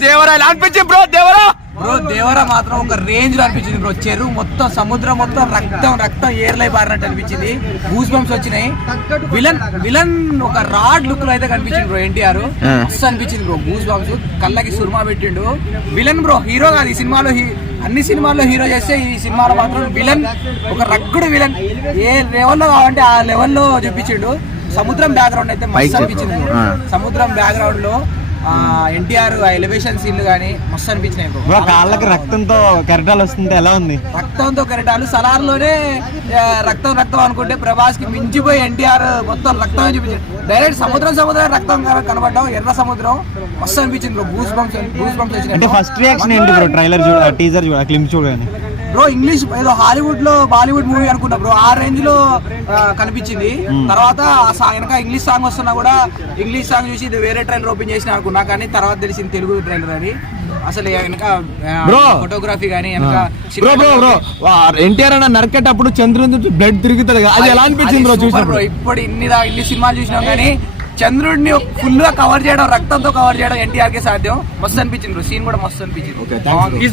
దేవరా ఎలా అనిపించింది బ్రో? దేవరా మాత్రం ఒక రేంజ్ లో అనిపించింది బ్రో. చెరువు మొత్తం, సముద్రం మొత్తం రక్తం ఏర్లై బారినట్టు అనిపించింది. గూస్ బంప్స్ వచ్చినాయి. విలన్ ఒక రాడ్ లుక్ లో అయితే కనిపించింది బ్రో. ఎన్టీఆర్ మస్తు అనిపించింది బ్రో. గూస్ బంప్స్, కళ్ళకి సుర్మా పెట్టిండు. విలన్ బ్రో, హీరో కాదు ఈ సినిమాలో. అన్ని సినిమాల్లో హీరో చేస్తే ఈ సినిమాలో మాత్రం విలన్, ఒక రగ్గుడు విలన్. ఏ లెవెల్లో కావాలంటే ఆ లెవెల్లో చూపించిండు. సముద్రం బ్యాక్గ్రౌండ్ అయితే మస్తు అనిపించింది. సముద్రం బ్యాక్గ్రౌండ్ లో ఎన్టీఆర్ ఎలివేషన్ సీన్లు కానీ మస్తు అనిపించినాయి బ్రో. కాళ్ళకి రక్తంతో కెరటాలు వస్తుంటే ఎలా ఉంది? రక్తంతో కెరటాలు సలార్లోనే రక్తం అనుకుంటే ప్రభాస్ కి మించిపోయి ఎన్టీఆర్ మొత్తం రక్తం చూపించాడు. డైరెక్ట్ సముద్రం రక్తం కనబడ్డాం. ఎర్ర సముద్రం మస్తు అనిపించింది బ్రో. గూస్ బంప్స్ వచ్చినాయి. అంటే ఫస్ట్ రియాక్షన్ ఏంటి బ్రో? ట్రైలర్ టీజర్ క్లిప్ చూడగానే బ్రో ఇంగ్లీష్ ఏదో హాలీవుడ్ లో బాలీవుడ్ మూవీ అనుకున్నా బ్రో. ఆ రేంజ్ లో కనిపించింది. తర్వాత వెనక ఇంగ్లీష్ సాంగ్ వస్తున్నా కూడా ఇంగ్లీష్ సాంగ్ చూసి ఇది వేరే ట్రైలర్ ఓపెన్ చేసిన అనుకున్నా, కానీ తర్వాత తెలిసింది తెలుగు ట్రైలర్ అని. అసలు వెనక ఫోటోగ్రఫీ కానీ ఎన్టీఆర్ అన్న నరికేటప్పుడు చంద్రుని బ్లడ్ తిరుగుతుంది, అది ఎలా అనిపించింది బ్రో? చూసారు ఇప్పుడు ఇన్ని సినిమాలు చూసినాం కానీ చంద్రుడిని ఫుల్ గా కవర్ చేయడం, రక్తంతో కవర్ చేయడం ఎన్టీఆర్ కే సాధ్యం. మస్తు అనిపించింది బ్రో. సీన్ కూడా మస్తు అనిపించింది. బాగున్నాయి.